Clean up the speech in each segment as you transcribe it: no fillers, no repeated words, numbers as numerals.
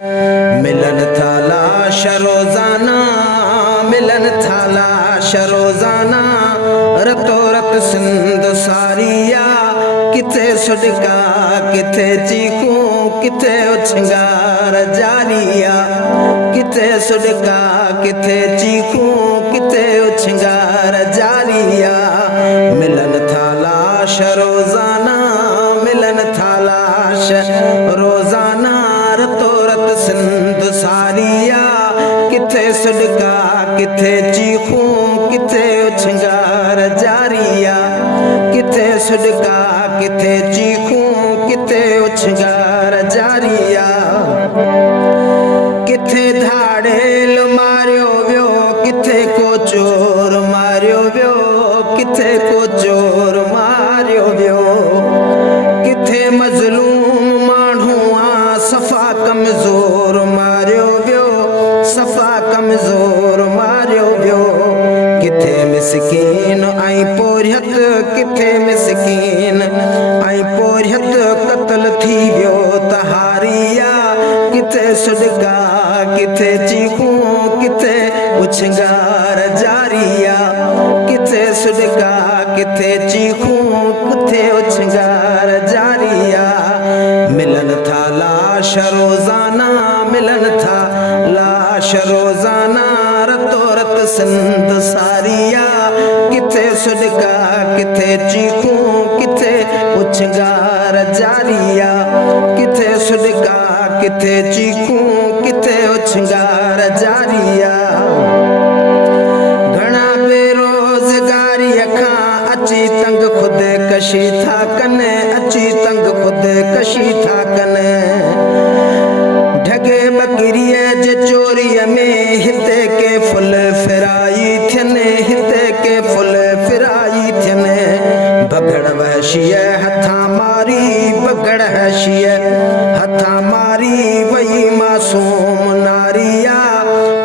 मिलन था लाश रोजाना, मिलन था लाश रोजाना, रतो रत सिंध सारिया, किथे सुडका किथे चीखूं, किथे उछंगार जारिया, किथे सुडका किथे चीखूं, किथे उछंगार जारिया। मिलन था लाश रोजाना, मिलन था लाश रोजाना, रतो रत सिंध सारिया, किथे सुडका किथे चीखूं, किथे उछंगार जारिया, किथे सुडका किथे चीखूं, किथे उछंगार जारिया। किथे धाड़ेल मारियो वियो, किथे को चोर मारियो वियो, किथे को चोर मारियो वियो, किथे मज़लूम माण्हू सफ़ा कमज़ोर मारियो वियो, सफ़ा कमज़ोर मारियो वियो। किथे मिसकीन ऐं पोरियत, किथे मिसकीन ऐं पोरियत क़त्ल थी वियो तहारिया, किथे सुडका किथे चीखूं, किथे उछंगार जारिया, किथे सुडका किथे चीखूं, किथे उछंगार जारिया। मिलन था लाश रोजाना, मिलन था लाश रोजाना, रतो रत सिंध सारिया, किथे सुडका किथे चीखूं, किथे उछंगार जारिया, किथे सुडका किथे चीखूं, किथे उछंगार जारिया। घणा बेरोज़गारी खां अची तंग खुद कशी था कने, अची तंग खुद कशी था कने। ढगे बकरीअ जे चोरीअ में हिते के फुल फिराई थियनि, हिते के फुल फिराई थियनि। बगड़ वहशीअ हथां मारी, बगड़ वहशीअ हथां मारी, वई मासूम नारिया,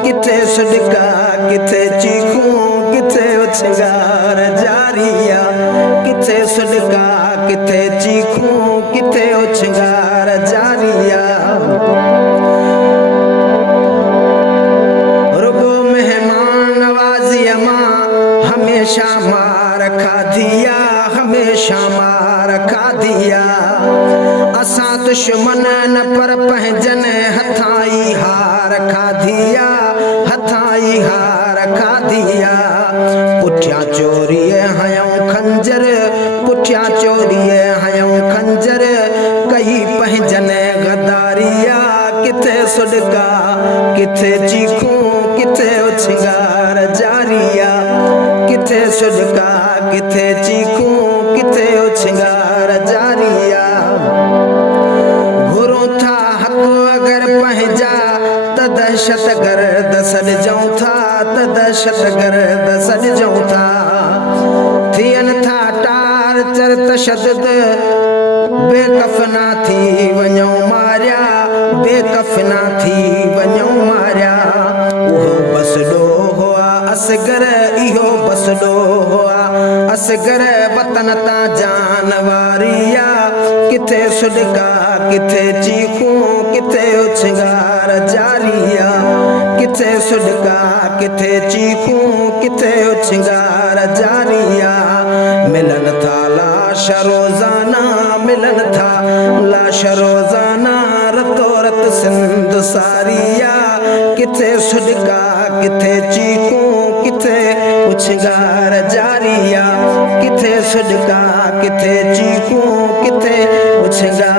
किथे सुडका किथे चीखूं, किथे उछंगार जारिया, किथे सुडका किथे चीखूं, किथे उछंगार जारिया। रुगो मेहमान नवाज़ीअ मां हमेशा मार खाधिया, हमेशा मार खाधिया। असां दुश्मन न पर पंहिंजनि हथां ई हार खाधिया, हथां ई हार खाधिया। पुठियां चोरीअ हयऊं खंजर, पुठियां चोरीअ हयऊं खंजर, कई पंहिंजनि गदारिया, किथे सुडका किथे चीखूं, किथे उछंगार जारिया, किथे सुडका किथे चीखूं, किथे उछंगार जारिया। घुरूं था हक़ अगर पंहिंजा त दहशतगर्द सॾिजऊं था, त दहशतगर्द सॾिजऊं था। थियनि था टार्चर तशद्दुद, बेकफ़ना थी वञूं मारिया, बेकफ़ना थी वञूं मारिया। उहो बसड़ो हुआ असगर, इहो बसड़ो हुआ असगर, वतन तां जान वारिया, किथे सुडका किथे चीखूं, किथे उछंगार जारिया, किथे सुडका किथे चीखूं, किथे उछंगार जारिया। मिलन था लाश रोजाना, मिलन था लाश रोजाना, रतो रत सिंध सारिया, किथे सुडका किथे चीखूं, किथे उछंगार जारिया, किथे सुडका किथे चीखूं, किथे उछंगार